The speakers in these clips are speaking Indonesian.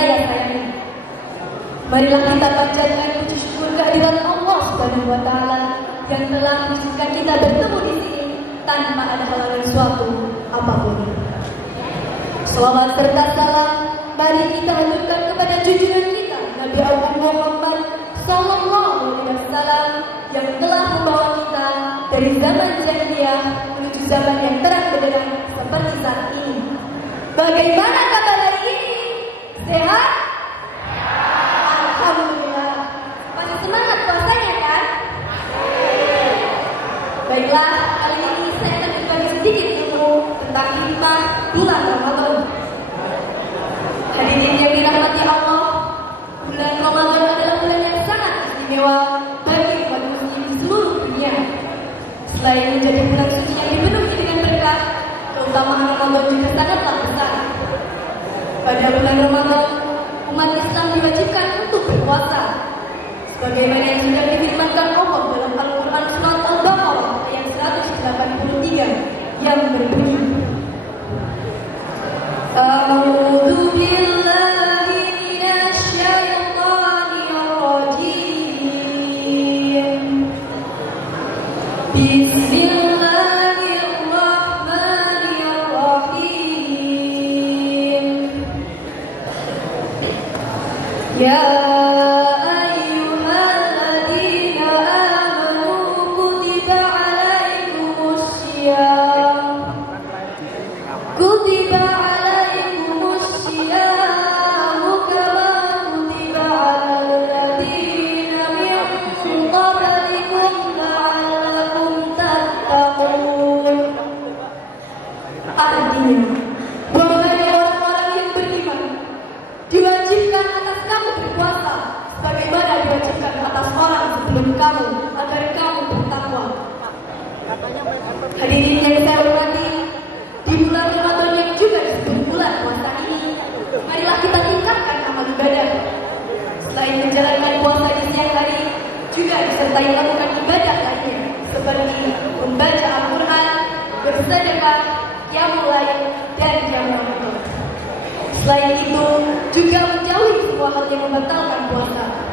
saya sayangi. Marilah kita panjatkan puji syukur kehadirat Allah Subhanahu wa Ta'ala yang telah menjadikan kita bertemu di sini tanpa ada halangan suatu apapun. Selawat serta salam mari kita haturkan kepada junjungan kita Nabi Agung Muhammad Sallallahu Alaihi Wasallam yang telah membawa kita dari zaman jahiliyah menuju zaman yang terang benderang seperti saat ini. Bagaimana kabar hari ini? Sehat? Alhamdulillah. Masih semangat puasanya kan? Baiklah, kali ini saya akan berbagi sedikit ilmu tentang hikmah bulan Ramadan. Hadirin yang dirahmati Allah, bulan Ramadan adalah bulan yang sangat istimewa bagi umat muslim di seluruh dunia. Selain menjadi bulan suci yang dipenuhi dengan berkah, keutamaan Ramadan juga sangatlah besar. Pada bulan Ramadan, umat Islam diwajibkan untuk berpuasa. Sebagaimana yang sudah difirmankan Allah dalam Al-Quran Surat Al-Baqarah ayat 183 yang berbunyi, A'udzu billahi minasy syaithanir rajim. Bismillahirrahmanirrahim. Ya kamu agar kamu bertakwa. Hadirin yang saya hormati, di bulan Ramadan yang juga disebut bulan puasa ini, marilah kita tingkatkan amal ibadah. Selain menjalankan puasa di siang hari, juga disertai lakukan ibadah lainnya seperti membaca Al-Quran, bersedekah, qiyamul lail, dan qiyamul malam. Selain itu, juga menjauhi semua hal yang membatalkan puasa.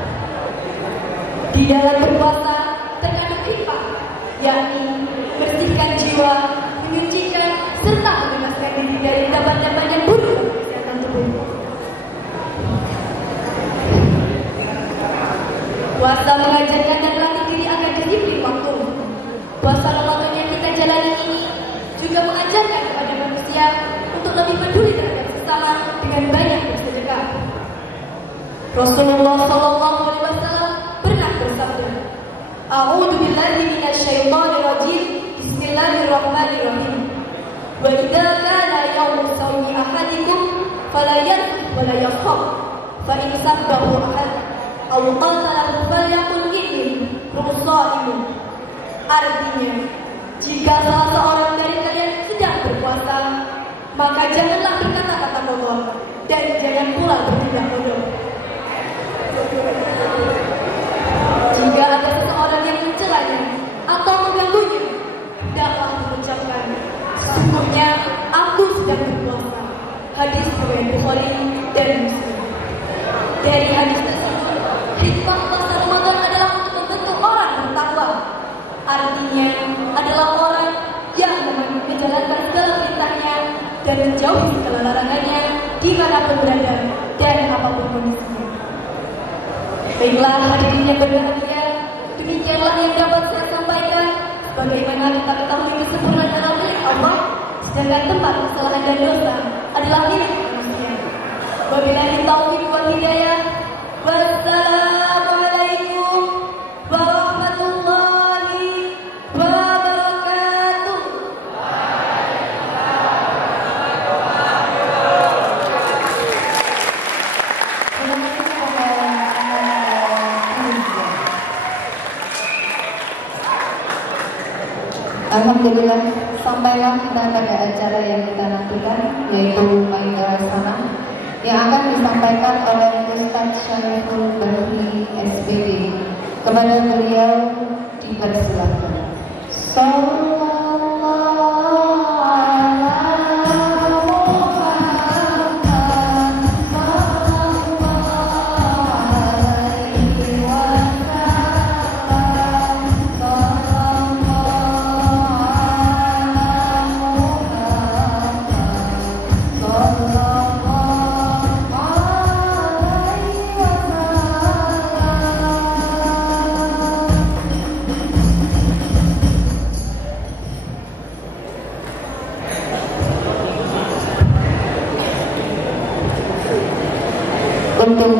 Di dalam berpuasa terkandung hikmah, yakni membersihkan jiwa, menyucikan, serta membebaskan diri dari dapat-dapat yang buruk bagi kesehatan tubuh. Puasa mengajarkan dan melatih diri akan disiplin waktu. Puasa Ramadan yang kita jalani ini juga mengajarkan kepada manusia untuk lebih peduli terhadap sesama dengan banyak bersedekah. Rasulullah Sallallahu Alaihi Wasallam pernah bersabda, A'udzu billahi minasy syaithanir rajim. Bismillahirrahmanirrahim. Wa idza kana yawmu sawmi ahadikum fala yarfuth wa la yaskhab. Fa in sabbahu ahad aw qatalahu falyaqul inni shaimun. Artinya, jika salah seorang dari kalian sedang berpuasa, maka janganlah berkata-kata kotor dan jangan pula bertindak bodoh. Jika ada seseorang yang mencelanya atau mengganggunya, hendaklah mengucapkan, sesungguhnya aku sedang berpuasa. Hadis riwayat Bukhari dan Muslim. Dari hadis tersebut, hikmah puasa Ramadan adalah untuk membentuk orang bertakwa. Artinya adalah orang yang menjalankan segala perintahnya dan menjauhi segala larangannya dimanapun berada dan apapun kondisinya. Baiklah hadirin yang berbahagia, demikianlah yang dapat saya sampaikan. Bagaimana kita ketahui kesempurnaan adalah milik Allah, sedangkan tempat kesalahan dan dosa adalah milik manusia. Wabillahi taufiq wal hidayah. Wassalamualaikum warahmatullahi wabarakatuh. Alhamdulillah, sampailah kita pada acara yang kita nantikan, yaitu Maida Sana, yang akan disampaikan oleh Ustaz Syariful Bahri SPB. Kepada beliau dipersilakan. Sallallahu alaihi wasallam. Untuk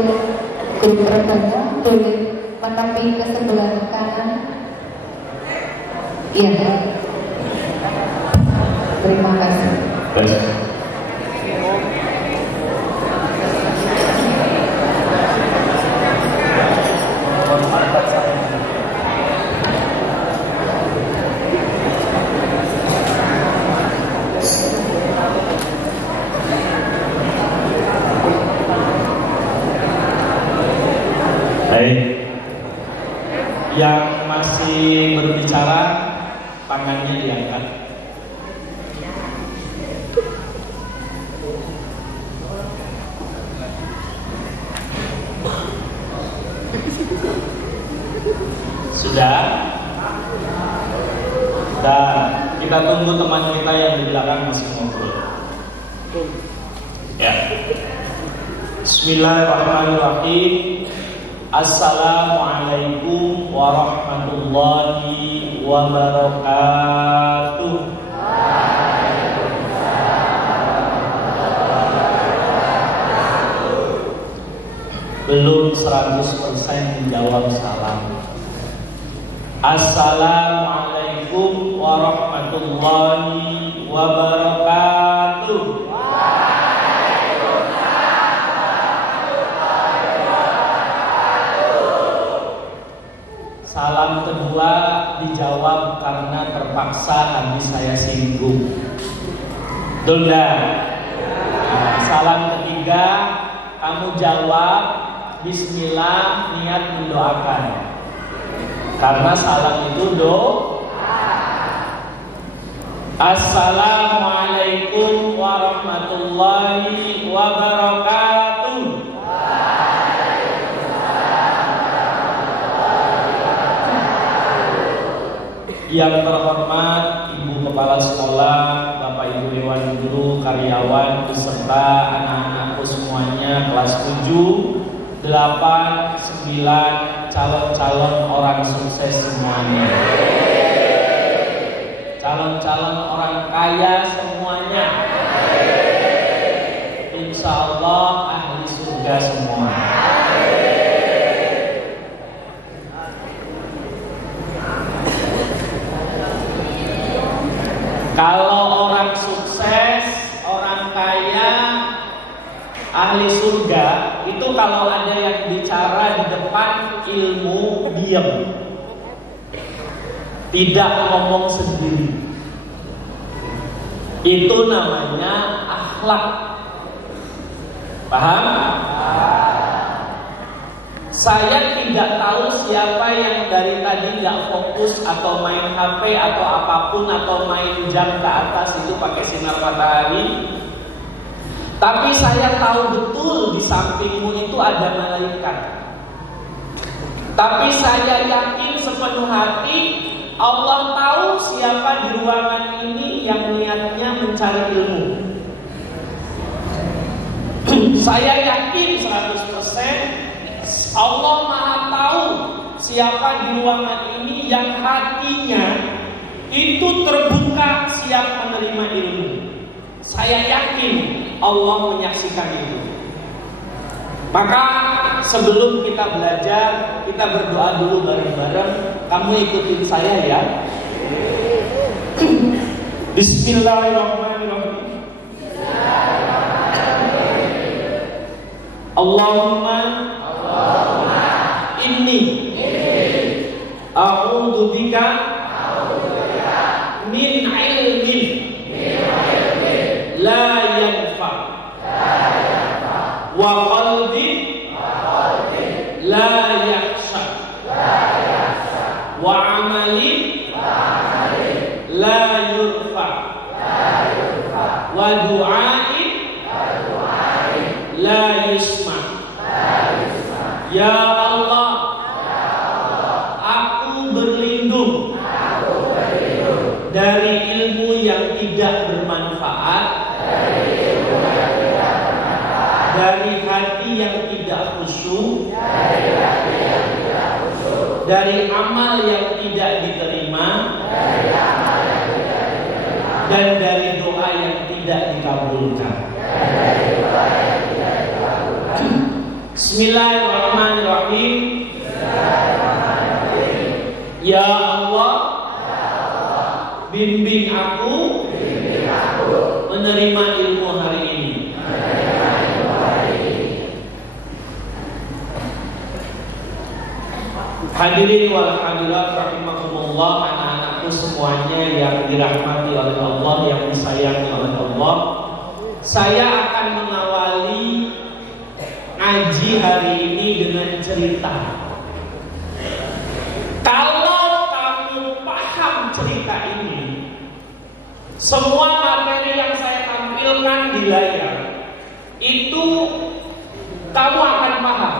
grup rekannya boleh menepi ke sebelah kanan. Iya. Terima kasih. Yang masih berbicara, tangannya diangkat. Sudah? Dan kita tunggu teman kita yang di belakang masih ngobrol. Ya. Bismillahirrahmanirrahim. Assalamualaikum warahmatullahi wabarakatuh. Belum 100% menjawab salam. Assalamualaikum warahmatullahi wabarakatuh. Salam kedua dijawab karena terpaksa tadi saya singgung. Tunda. Salam ketiga kamu jawab Bismillah niat mendoakan. Karena salam itu doa. Assalamualaikum warahmatullahi wabarakatuh. Yang terhormat Ibu Kepala Sekolah, Bapak Ibu Dewan Guru, karyawan, beserta anak-anakku semuanya kelas 7, 8, 9, calon-calon orang sukses semuanya. Calon-calon orang kaya semuanya. Insya Allah ahli surga semua. Kalau orang sukses, orang kaya, ahli surga, itu kalau ada yang bicara di depan ilmu, diam. Tidak ngomong sendiri. Itu namanya akhlak. Paham? Saya tidak tahu siapa yang dari tadi nggak fokus atau main HP atau apapun atau main jam ke atas itu pakai sinar matahari. Tapi saya tahu betul di sampingmu itu ada malaikat. Tapi saya yakin sepenuh hati Allah tahu siapa di ruangan ini yang niatnya mencari ilmu. Saya yakin 100% Allah Maha tahu siapa di ruangan ini yang hatinya itu terbuka siap menerima ilmu. Saya yakin Allah menyaksikan itu. Maka sebelum kita belajar, kita berdoa dulu bareng-bareng. Kamu ikutin saya ya. Bismillahirrahmanirrahim. Allahumma inni a'udzu bika min ilmin la yanfa wa qalbin la yakhsha wa amalin la yurfa wa du'ain la yusma. Ya Allah, aku berlindung dari ilmu yang tidak bermanfaat dari hati yang tidak khusyuk, dari amal yang tidak diterima, dan dari doa yang tidak dikabulkan. Bismillahirrahmanirrahim. Ya Allah, bimbing aku menerima ilmu hari ini. Hadirin wal hadirat rahimakumullah, anak-anakku semuanya yang dirahmati oleh Allah, yang disayangi oleh Allah. Saya akan mengawali ngaji hari ini dengan cerita. Kalau kamu paham cerita ini, semua materi yang saya tampilkan di layar itu kamu akan paham.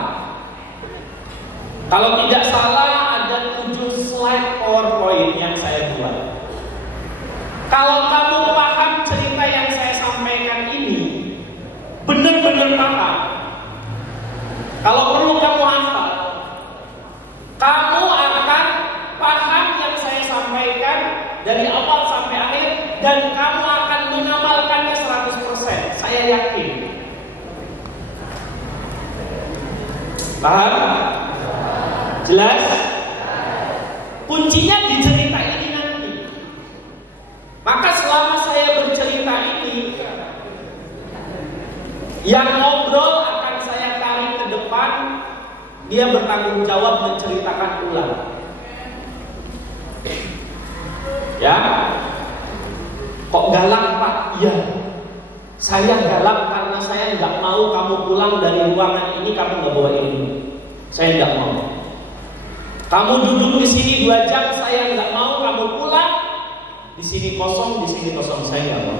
Kalau tidak salah ada 7 slide PowerPoint yang saya buat. Kalau kamu paham cerita yang saya sampaikan ini, benar-benar paham. Kalau perlu kamu hafal, kamu akan paham yang saya sampaikan dari awal sampai akhir, dan kamu akan mengamalkannya 100%. Saya yakin. Paham? Jelas? Kuncinya di cerita ini nanti. Maka selama saya bercerita ini, yang ngobrol akan saya tarik ke depan, dia bertanggung jawab menceritakan ulang. Ya? Kok galak Pak? Iya. Saya galak karena saya nggak mau kamu pulang dari ruangan ini kamu nggak bawa ilmu. Saya nggak mau. Kamu duduk di sini 2 jam, saya nggak mau kamu pulang. Di sini kosong, saya nggak mau.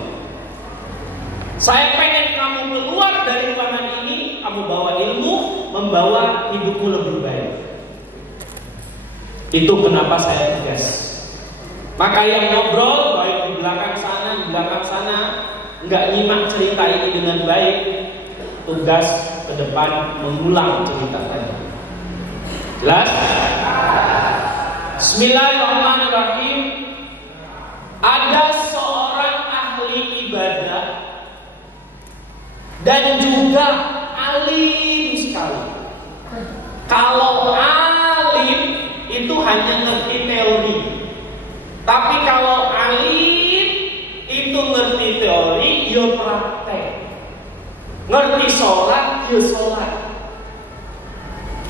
Saya pengen kamu keluar dari ruangan ini, kamu bawa ilmu, membawa hidupmu lebih baik. Itu kenapa saya tegas. Maka yang ngobrol, baik di belakang sana, nggak nyimak cerita ini dengan baik, tugas ke depan mengulang cerita tadi. Jelas? Bismillahirrahmanirrahim. Ada seorang ahli ibadah dan juga alim sekali. Kalau alim itu hanya ngerti teori, tapi kalau alim itu ngerti teori, ya praktek. Ngerti sholat, ya sholat.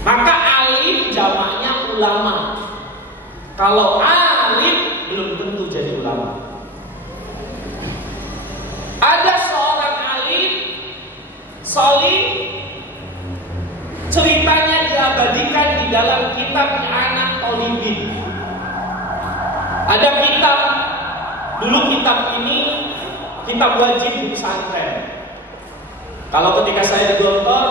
Maka alim jamaknya ulama. Kalau alim belum tentu jadi ulama. Ada seorang alim Sholih, ceritanya diabadikan di dalam kitab Anak Tolibin. Ada kitab, dulu kitab ini kitab wajib di pesantren. Kalau ketika saya di Gontor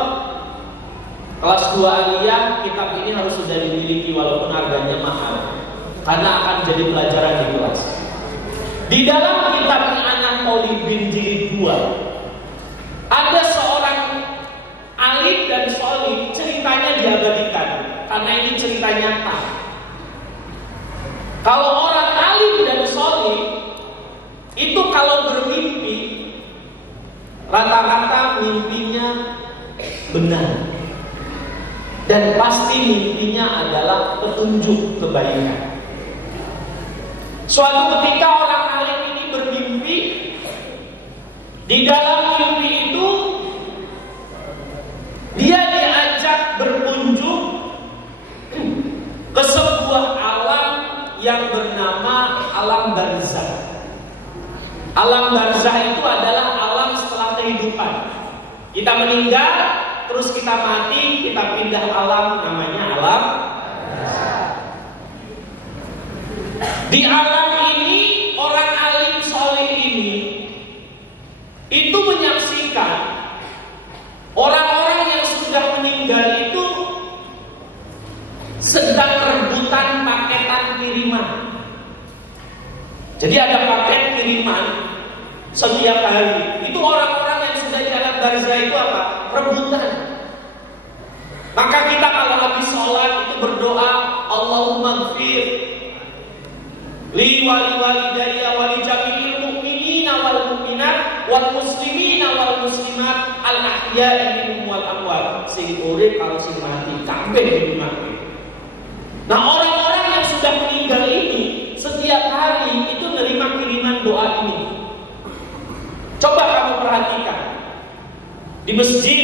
kelas 2 aliyah, kitab ini harus sudah dimiliki walaupun harganya mahal, karena akan jadi pelajaran di kelas. Di dalam kitab Anak Tolibin jilid 2, ada seorang alim dan sholih, ceritanya diabadikan karena ini cerita nyata. Kalau orang alim dan sholih itu kalau bermimpi, rata-rata mimpinya benar. Dan pasti mimpinya adalah petunjuk kebaikan. Suatu ketika orang alim ini bermimpi. Di dalam mimpi itu dia diajak berkunjung ke sebuah alam yang bernama alam barzakh. Alam barzakh itu adalah alam setelah kehidupan. Kita meninggal, terus kita mati, kita pindah alam, namanya alam barzakh. Di alam ini orang alim sholih ini itu menyaksikan orang-orang yang sudah meninggal itu sedang rebutan paketan kiriman. Jadi ada paket kiriman setiap hari. Itu orang-orang yang sudah di alam barzakh itu apa? Rebutan. Maka kita kalau habis sholat itu berdoa, Allahumma gfir li wali walidayya wali jami'il mu'minina wal mu'minat wal muslimina wal muslimat al ahya'i minhum wal amwat. Sing urip kalau sing mati kabeh dimakmur. Nah, orang-orang yang sudah meninggal ini setiap hari itu menerima kiriman doa ini. Coba kamu perhatikan di masjid,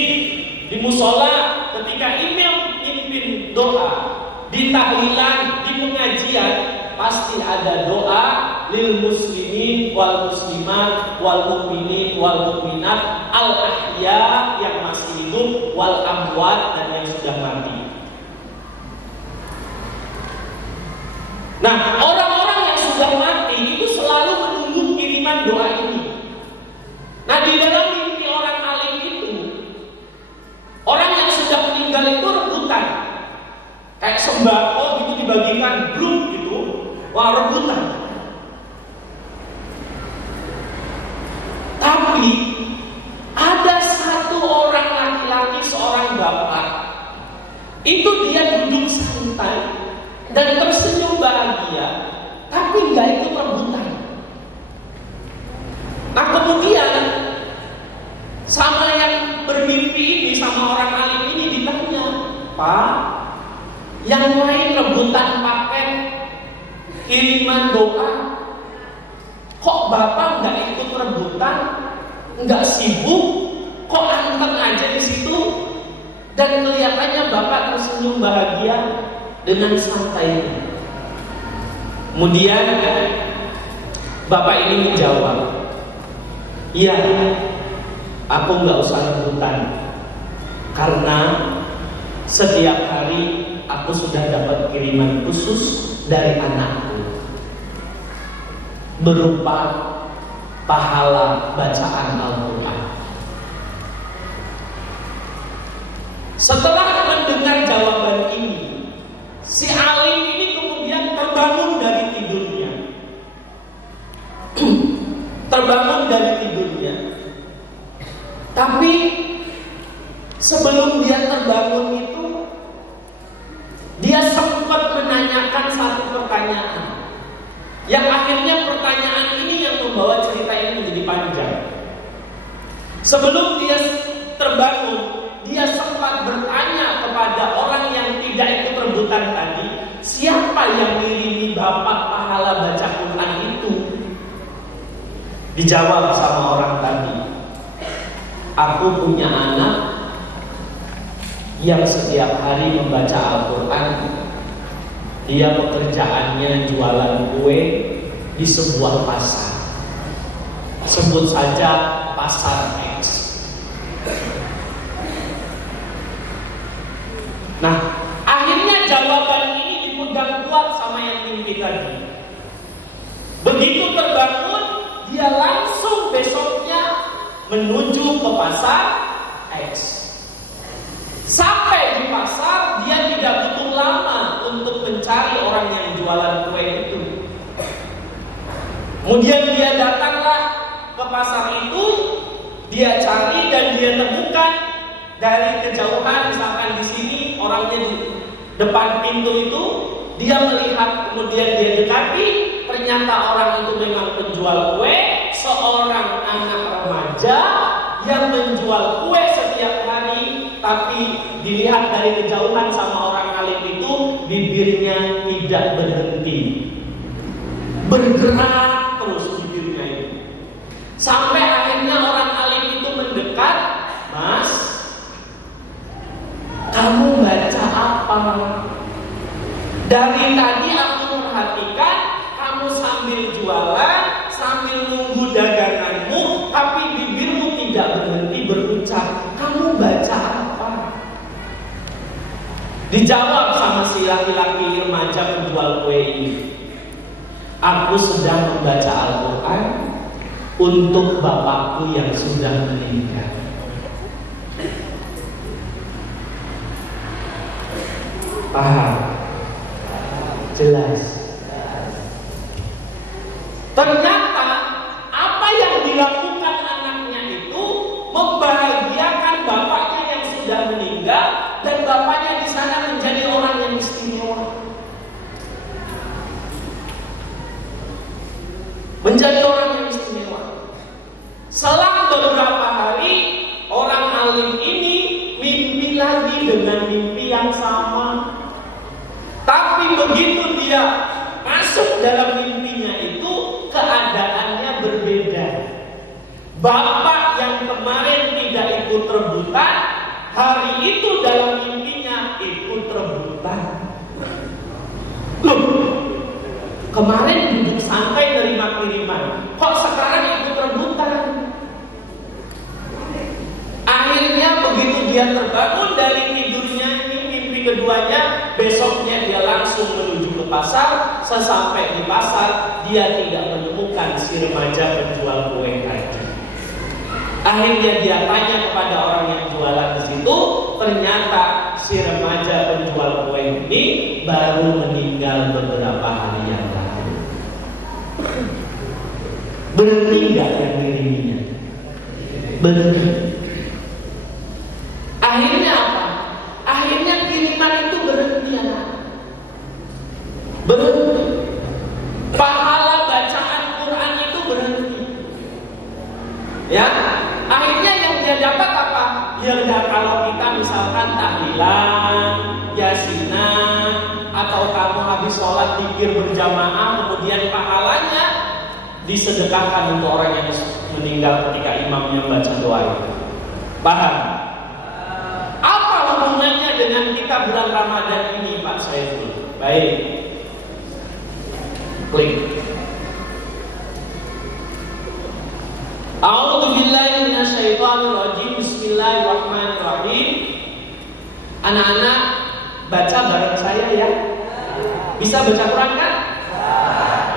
di musola, ketika imam pimpin doa, di tahlilan, di pengajian, pasti ada doa lil muslimin wal muslimat wal mu'minin wal mu'minat al ahya yang masih hidup wal amwat dan yang sudah mati. Nah, orang-orang yang sudah mati itu selalu menunggu kiriman doa ini. Nah, di dalam mimpi orang alim itu, orang yang sudah meninggal itu rebutan. Kayak sembako gitu dibagikan grup gitu. Wah, rebutan. Tapi ada satu orang laki-laki, seorang bapak, itu dia duduk santai dan tersenyum bahagia, tapi nggak ikut rebutan. Nah, kemudian sama yang bermimpi ini, sama orang alim ini ditanya, Pak, yang lain rebutan paket kiriman doa, kok Bapak nggak ikut rebutan, nggak sibuk, kok anteng aja di situ, dan kelihatannya Bapak tersenyum bahagia dengan santai. Kemudian Bapak ini menjawab, iya, aku nggak usah rebutan, karena setiap hari aku sudah dapat kiriman khusus dari anakku berupa pahala bacaan Al-Quran. Setelah mendengar jawaban ini, si alim ini kemudian terbangun dari tidurnya. Terbangun dari tidurnya. Tapi sebelum dia terbangun itu, dia sempat menanyakan satu pertanyaan, yang akhirnya pertanyaan ini yang membawa cerita ini menjadi panjang. Sebelum dia terbangun, dia sempat bertanya kepada orang yang tidak ikut rebutan tadi, siapa yang ngirimi Bapak pahala baca Quran itu? Dijawab sama orang tadi, aku punya anak yang setiap hari membaca Al-Quran. Dia pekerjaannya jualan kue di sebuah pasar. Sebut saja Pasar X. Nah, akhirnya jawaban ini dipegang kuat sama yang mimpi tadi. Begitu terbangun, dia langsung besoknya menuju ke Pasar X. Sampai di pasar, dia tidak butuh lama untuk mencari orang yang jualan kue itu. Kemudian dia datanglah ke pasar itu, dia cari dan dia temukan dari kejauhan, misalkan di sini orangnya di depan pintu itu, dia melihat, kemudian dia dekati, ternyata orang itu memang penjual kue, seorang anak remaja yang menjual kue setiap hari. Tapi dilihat dari kejauhan sama orang alim itu, bibirnya tidak berhenti, bergerak terus bibirnya itu. Sampai akhirnya orang alim itu mendekat, Mas, kamu baca apa? Dari tadi aku perhatikan kamu sambil jualan, sambil nunggu daganganmu, tapi bibirmu tidak berhenti berucap. Kamu baca apa? Dijawab sama si laki-laki remaja penjual kue ini, aku sedang membaca Al-Quran untuk bapakku yang sudah meninggal. Paham? Jelas. Ternyata apa yang dilakukan anaknya itu membahagiakan bapaknya menjadi orang yang istimewa. Selang beberapa hari, orang alim ini mimpi lagi dengan mimpi yang sama. Tapi begitu dia masuk dalam mimpinya itu, keadaannya berbeda. Bapak yang kemarin tidak ikut rebutan, hari itu dalam mimpinya ikut rebutan. Loh, kemarin duduk santai nerima kiriman, kok sekarang ikut rebutan? Akhirnya begitu dia terbangun dari tidurnya, ini mimpi keduanya, besoknya dia langsung menuju ke pasar. Sesampai di pasar, dia tidak menemukan si remaja penjual kue tadi. Akhirnya dia tanya kepada orang yang jualan di situ, ternyata si remaja penjual kue ini baru meninggal beberapa hari yang lalu. Berhenti nggak yang ngiriminya? Berhenti. Akhirnya apa? Akhirnya kiriman itu berhenti, anak. Berhenti. Pahala bacaan Quran itu berhenti. Ya, akhirnya yang dia dapat apa? Ya kalau kita misalkan tahlilan, yasinan, atau kamu habis sholat zikir berjamaah, kemudian pahalanya disedekahkan untuk orang yang meninggal ketika imamnya baca doa itu. Paham? Apa hubungannya dengan kita bulan Ramadan ini, Pak Saiful? Baik, klik. A'udzubillahi minasyaitonirrajim. Bismillahirrahmanirrahim. Anak-anak baca bareng saya ya. Bisa baca Quran kan?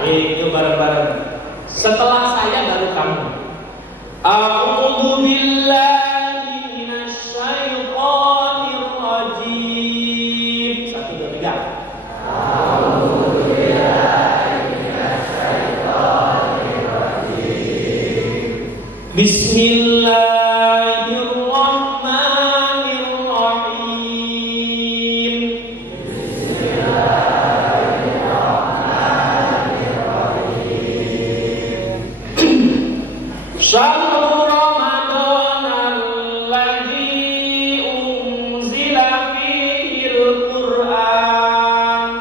Itu bareng-bareng. Setelah saya baru kamu. A'udzubillahi minasyaitonirrajim. 1, 2, 3. Bismillahirrahmanirrahim. Syahrul Ramadan alladzi unzila fihil Qur'an.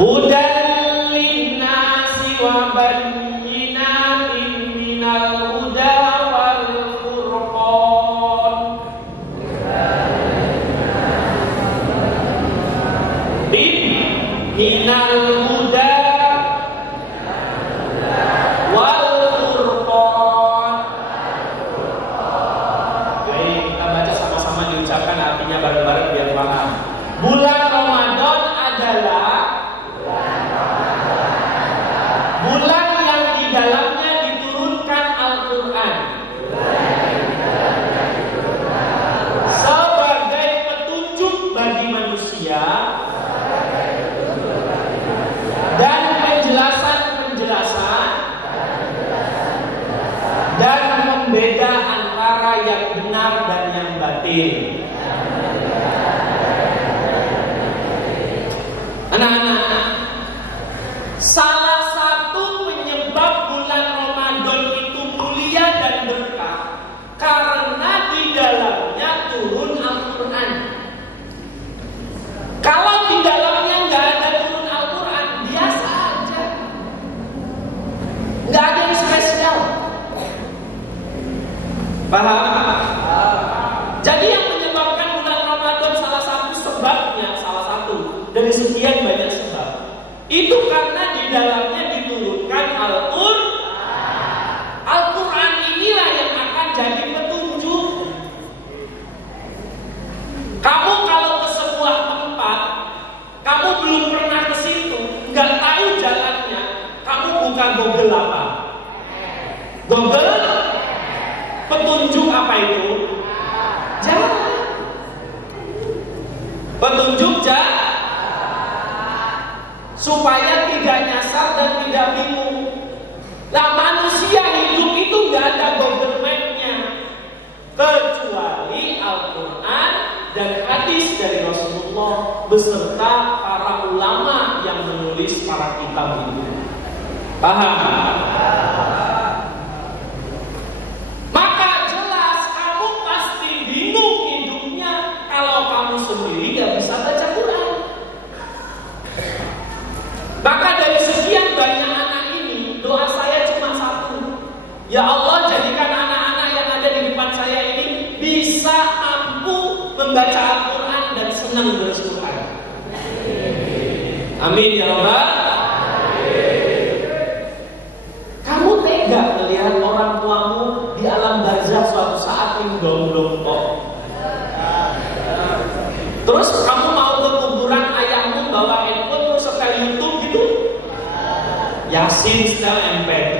Hudan linnasi wa bayyinatin minal huda wal furqan. Minal huda wal furqan. Baik, kita baca sama-sama, diucapkan artinya bareng-bareng biar paham. Bulan Ramadan adalah bulan yang di dalamnya diturunkan Al-Quran sebagai petunjuk bagi manusia dan penjelasan dan membeda antara yang benar dan yang batil. Anak-anak, salah satu penyebab bulan Ramadan itu mulia dan berkah karena di dalamnya turun Al-Quran. Kalau di dalamnya nggak ada turun Al-Quran, biasa aja, nggak ada yang spesial. Paham? Jadi yang menyebabkan bulan Ramadan salah satu sebabnya, salah satu dari sekian banyak sebab, itu karena di dalamnya diturunkan Al-Quran. Al-Quran inilah yang akan jadi petunjuk. Kamu kalau ke sebuah tempat, kamu belum pernah ke situ, nggak tahu jalannya, kamu buka Google apa? Google petunjuk apa itu? Jalan. Petunjuk jalan. Supaya tidak nyasar dan tidak bingung. Nah, manusia hidup itu nggak ada Google Map-nya kecuali Al-Quran dan hadis dari Rasulullah beserta para ulama yang menulis para kitab itu. Paham? Maka jelas kamu pasti bingung hidupnya kalau kamu sendiri gak bisa baca Quran. Maka dari sekian banyak anak ini, doa saya cuma satu. Ya Allah, jadikan anak-anak yang ada di depan saya ini bisa mampu membaca Al-Quran dan senang menulis Quran. Amin ya Allah. Kamu tega melihat orang tuamu di alam barzakh suatu saat mendong-dong kok. Terus kamu mau ke kuburan ayahmu bawa handphone terus setel YouTube gitu? Yasin setel MP3.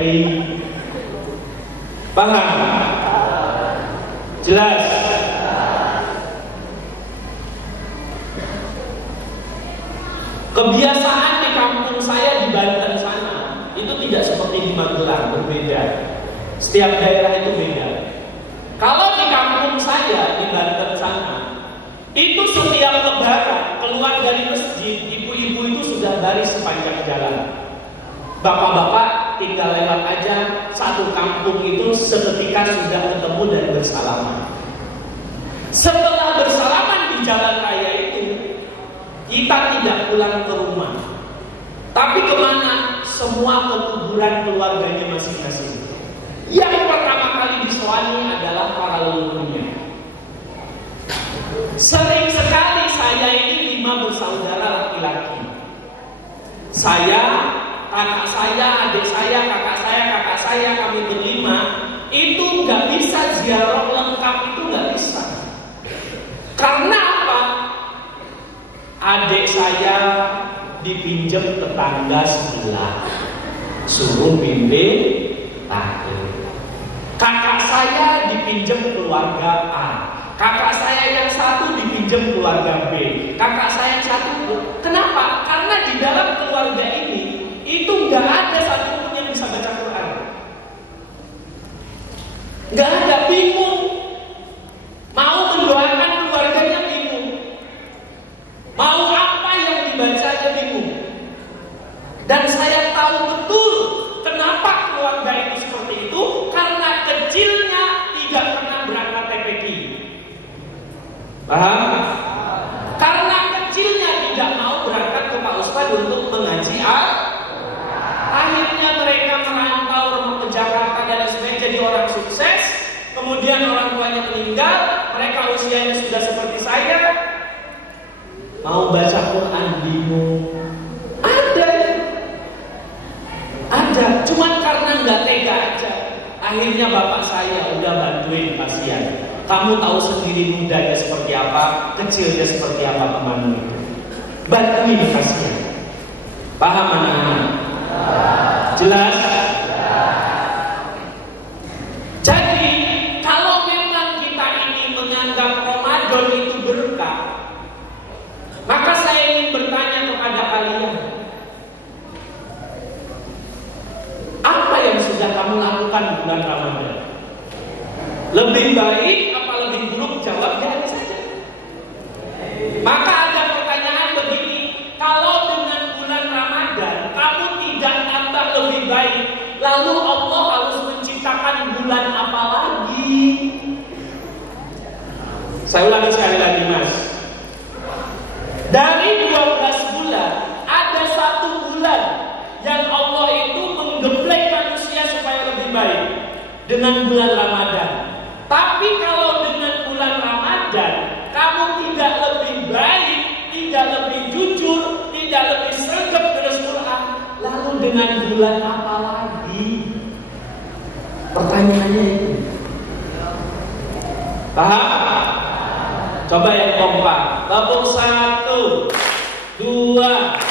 Paham? Jelas? Kebiasaan di kampung saya di Banten sana itu tidak seperti di Magelang, berbeda. Setiap daerah itu beda. Kalau di kampung saya di Banten sana, itu setiap lebaran keluar dari masjid, ibu-ibu itu sudah baris sepanjang jalan. Bapak-bapak tinggal lewat aja, satu kampung itu seketika sudah ketemu dan bersalaman. Setelah bersalaman di jalan raya itu, kita tidak pulang ke rumah, tapi kemana? Semua ke kuburan keluarganya masing-masing. Yang pertama kali disowani adalah para leluhurnya. Sering sekali saya ini 5 bersaudara laki-laki. Saya, kakak saya, adik saya, kakak saya, kami berlima itu nggak bisa ziarah lengkap, itu nggak bisa. Karena apa? Adik saya dipinjam tetangga sebelah, suruh bimbing takdir. Kakak saya dipinjam keluarga A, kakak saya yang satu dipinjam keluarga B, kakak saya yang satu. Kenapa? Karena di dalam keluarga ini itu nggak ada satupun yang bisa baca Quran. Nggak ada, bingung. Mau mendoakan keluarganya bingung. Mau apa yang dibaca aja bingung. Dan saya tahu betul kenapa keluarga itu seperti itu. Karena kecilnya tidak pernah berangkat TPQ. Paham? Karena kecilnya tidak mau berangkat ke Pak Ustadz untuk mengaji akhirnya mereka merantau ke Jakarta dan sebagainya, jadi orang sukses. Kemudian orang tuanya meninggal, mereka usianya sudah seperti saya, mau baca Quran bingung. Ada, cuman karena nggak tega aja. Akhirnya bapak saya udah bantuin kasihan. Kamu tahu sendiri mudanya seperti apa, kecilnya seperti apa temanmu itu. Bantuin kasihan. Paham anak-anak? Jelas? Jadi kalau memang kita ini menganggap Ramadan itu berkah, maka saya ingin bertanya kepada kalian, apa yang sudah kamu lakukan di bulan Ramadan? Lebih baik apa lebih buruk? Jawab jangan saja. Maka ada pertanyaan begini, kalau dengan bulan Ramadan kamu tidak tambah lebih baik, lalu Allah harus menciptakan bulan apa lagi? Saya ulangi sekali lagi, Mas. Dari 12 bulan ada 1 bulan yang Allah itu menggembleng manusia supaya lebih baik, dengan bulan Ramadan. Tapi kalau dengan bulan Ramadan kamu tidak lebih baik, tidak lebih jujur, tidak lebih sergap terus Quran, lalu dengan bulan apa lagi? Pertanyaannya itu. Paham? Coba yang kompak. Tepuk 1, 2